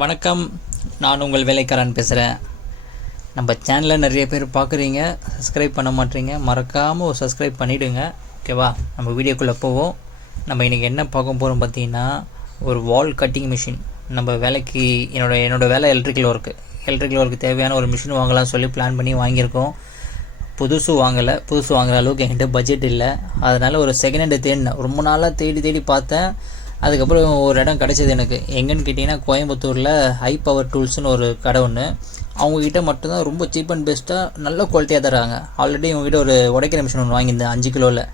வணக்கம். நான் உங்கள் வேலைக்காரன் பேசுகிறேன் நம்ம சேனலில் நிறைய பேர் பார்க்குறீங்க சப்ஸ்கிரைப் பண்ண மாட்டீங்க மறக்காமல் ஒரு சப்ஸ்கிரைப் பண்ணிவிடுங்க ஓகேவா நம்ம வீடியோக்குள்ளே போவோம். நம்ம இன்றைக்கி என்ன பார்க்க போகிறோம் பார்த்தீங்கன்னா ஒரு வால் கட்டிங் மிஷின் நம்ம வேலைக்கு என்னோட என்னோடய வேலை எலக்ட்ரிக்கல் ஒர்க்கு எலக்ட்ரிக்கல் ஒர்க்கு தேவையான ஒரு மிஷின் வாங்கலாம் சொல்லி பிளான் பண்ணி வாங்கியிருக்கோம். புதுசு வாங்கலை. புதுசு வாங்குற அளவுக்கு என்கிட்ட பட்ஜெட் இல்லை. அதனால் ஒரு செகண்ட் ஹேண்டு தேடினேன். ரொம்ப நாளாக தேடி தேடி பார்த்தேன். அதுக்கப்புறம் ஒரு இடம் கிடைச்சது எனக்கு. எங்கன்னு கேட்டிங்கன்னா கோயம்புத்தூரில் ஹை பவர் டூல்ஸ்னு ஒரு கடை ஒன்று அவங்கக்கிட்ட மட்டும்தான் ரொம்ப சீப் அண்ட் பெஸ்ட்டாக நல்ல குவாலிட்டியாக தராங்க ஆல்ரெடி இவங்ககிட்ட ஒரு உடைக்கிற மிஷின் ஒன்று வாங்கியிருந்தேன் அஞ்சு கிலோவில்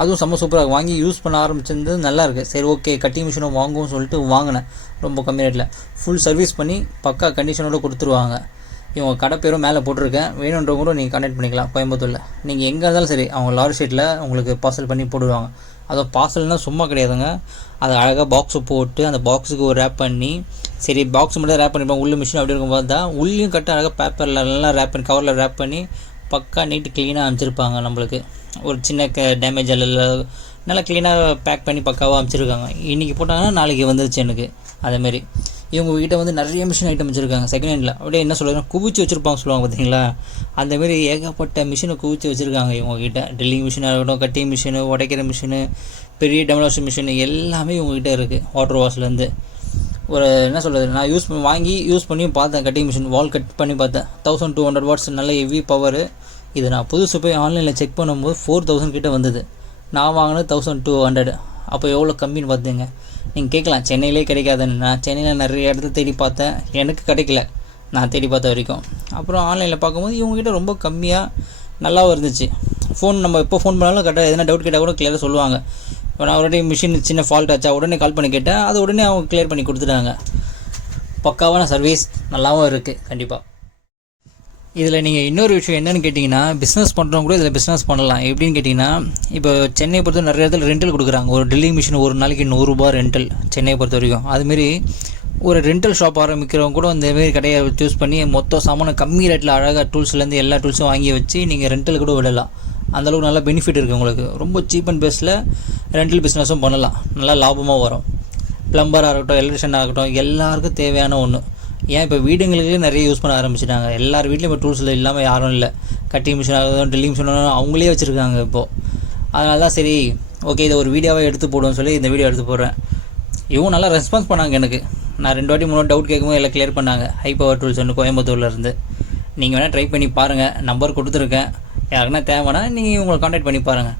அதுவும் செம்ம சூப்பராக வாங்கி யூஸ் பண்ண ஆரம்பிச்சிருந்து நல்லா இருக்குது சரி ஓகே கட்டிங் மிஷினும் வாங்குவோம்னு சொல்லிட்டு வாங்கினேன். ரொம்ப கம்மி ரேட்டில் ஃபுல் சர்வீஸ் பண்ணி பக்கா கண்டிஷனோட கொடுத்துருவாங்க. இவங்க கடை பேரும் மேலே போட்டிருக்கேன். வேணுன்றவங்க கூட நீங்கள் கான்டாக்ட் பண்ணிக்கலாம் கோயம்புத்தூரில். நீங்கள் எங்கே இருந்தாலும் சரி அவங்க லாரி ஷீட்டில் உங்களுக்கு பார்சல் பண்ணி போடுவாங்க. அதுவும் பார்சல்னால் சும்மா கிடையாதுங்க. அது அழகாக பாக்ஸை போட்டு அந்த பாக்ஸுக்கு ஒரு ரேப் பண்ணி சரி பாக்ஸ் மட்டும் ரேப் பண்ணிப்போம் உள்ள மிஷின் அப்படி இருக்கும்போது தான் உள்ளேயும் கட்ட அழகாக பேப்பரில் நல்லா ரேப் பண்ணி கவரில் ரேப் பண்ணி பக்கா நீட்டு க்ளீனாக அமைச்சிருப்பாங்க நம்மளுக்கு. ஒரு சின்ன க டேமேஜ் இல்லை நல்லா க்ளீனாக பேக் பண்ணி பக்காவாக அனுப்பிச்சிருக்காங்க. இன்றைக்கி போட்டாங்கன்னா நாளைக்கு வந்துருச்சு எனக்கு. அதேமாரி இவங்க கிட்ட வந்து நிறைய மிஷின் ஐட்டம் வச்சுருக்காங்க. செகண்ட் ஹேண்டில் அப்படியே என்ன சொல்கிறாங்க குவிச்சு வச்சுருப்பாங்க சொல்லுவாங்க பார்த்தீங்களா? அந்தமாரி ஏகப்பட்ட மிஷினை குவிச்சு வச்சுருக்காங்க இவங்ககிட்ட ட்ரில்லிங் மிஷினாக இருக்கட்டும் கட்டிங் மிஷினு உடைக்கிற மிஷினு பெரிய டெமலாஷன் மிஷின் எல்லாமே இவங்ககிட்ட இருக்குது வாட்டர் வாஷ்லேருந்து ஒரு என்ன சொல்கிறது நான் யூஸ் பண்ணி வாங்கி யூஸ் பண்ணி பார்த்தேன். கட்டிங் மிஷின் வால் கட் பண்ணி பார்த்தேன். தௌசண்ட் டூ ஹண்ட்ரட் வாட்ஸ் நல்ல ஹெவி பவர் இது நான் புதுசு போய் ஆன்லைனில் செக் பண்ணும்போது ஃபோர் தௌசண்ட் கிட்டே வந்தது. நான் வாங்கினது தௌசண்ட் டூ ஹண்ட்ரட் அப்போ எவ்வளோ கம்மின்னு பார்த்துங்க நீங்கள் கேட்கலாம். சென்னையிலே கிடைக்காதுன்னு. நான் சென்னையில் நிறைய இடத்த தேடி பார்த்தேன். எனக்கு கிடைக்கல. நான் தேடி பார்த்த வரைக்கும். அப்புறம் ஆன்லைனில் பார்க்கும்போது இவங்ககிட்ட ரொம்ப கம்மியாக நல்லாவும் இருந்துச்சு. ஃபோன் நம்ம எப்போ ஃபோன் பண்ணாலும் கரெக்டாக எதனா டவுட் கேட்டால் கூட கிளியராக சொல்லுவாங்க. இப்போ நான் ஆல்ரெடி மிஷின் சின்ன ஃபால்ட் ஆச்சா? உடனே கால் பண்ணி கேட்டேன். அது உடனே அவங்க கிளியர் பண்ணி கொடுத்துட்டாங்க. பக்காவான சர்வீஸ் நல்லாவும் இருக்குது கண்டிப்பாக இதில் நீங்கள் இன்னொரு விஷயம் என்னென்னு கேட்டிங்கன்னா பிஸ்னஸ் பண்ணுறவங்க கூட இதில் பிஸ்னஸ் பண்ணலாம். எப்படின்னு கேட்டிங்கன்னா இப்போ சென்னையை பொறுத்த நிறைய இடத்துல ரெண்டல் கொடுக்குறாங்க. ஒரு ட்ரில்லிங் மிஷின் ஒரு நாளைக்கு நூறுரூபா ரெண்டல் சென்னையை பொறுத்த வரைக்கும். அதுமாரி ஒரு ரெண்டல் ஷாப் ஆரம்பிக்கிறவங்க கூட இந்தமாரி கடையை சூஸ் பண்ணி மொத்த சாமான கம்மி ரேட்டில் அழகாக டூல்ஸ்லேருந்து எல்லா டூல்ஸும் வாங்கி வச்சு நீங்கள் ரெண்டல் கூட விடலாம். அந்தளவுக்கு நல்ல பெனிஃபிட் இருக்குது உங்களுக்கு. ரொம்ப சீப் அண்ட் பெஸ்ட்டில் ரெண்டல் பிஸ்னஸும் பண்ணலாம். நல்லா லாபமாக வரும். ப்ளம்பராக இருக்கட்டும் எலக்ட்ரிஷியனாக இருக்கட்டும் எல்லாருக்கும் தேவையான ஒன்று ஏன் இப்போ வீடுங்களுக்கு நிறைய யூஸ் பண்ண ஆரம்பிச்சிட்டாங்க. எல்லார் வீட்லையும் இப்போ டூல்ஸில் இல்லாமல் யாரும் இல்லை. கட்டிங் மிஷின் ஆகட்டும் ட்ரில்லிங் மிஷின் அவங்களே வச்சுருக்காங்க இப்போது அதனால தான் சரி ஓகே இதை ஒரு வீடியோவாக எடுத்து போடுவோம்னு சொல்லி இந்த வீடியோ எடுத்து போடுறேன். இவங்க நல்லா ரெஸ்பான்ஸ் பண்ணாங்க எனக்கு. நான் ரெண்டு வாட்டி மூணு டவுட் கேட்கும்போது எல்லாம் கிளியர் பண்ணாங்க. ஹை பவர் டூல்ஸ் ஒன்று கோயம்புத்தூர்லேருந்து நீங்கள் வேணால் ட்ரை பண்ணி பாருங்கள் நம்பர் கொடுத்துருக்கேன். யாருக்குன்னா தேவைன்னா நீங்கள் உங்களை காண்டாக்ட் பண்ணி பாருங்கள்